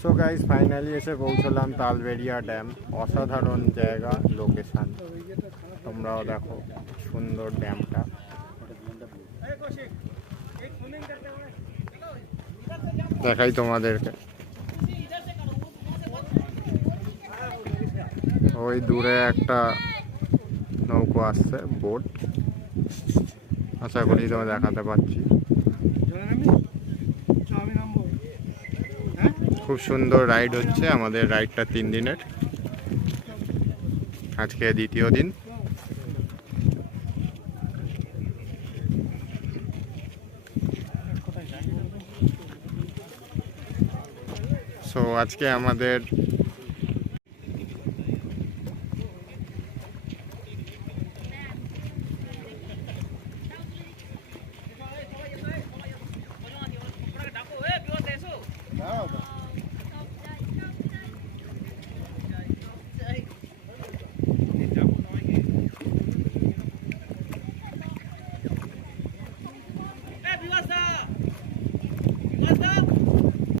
So guys finally এসে পৌঁছলাম Talberia dam. অসাধারণ জায়গা, লোকেশন। তোমরাও দেখো সুন্দর ড্যামটা। দেখাই তোমাদেরকে। ওই দূরে একটা নৌকো আসছে, বোট। আশা করি তোমায় দেখাতে পাচ্ছি। খুব সুন্দর রাইড হচ্ছে। আমাদের রাইডটা 3 দিনের, আজকে দ্বিতীয় দিন। সো আজকে আমাদের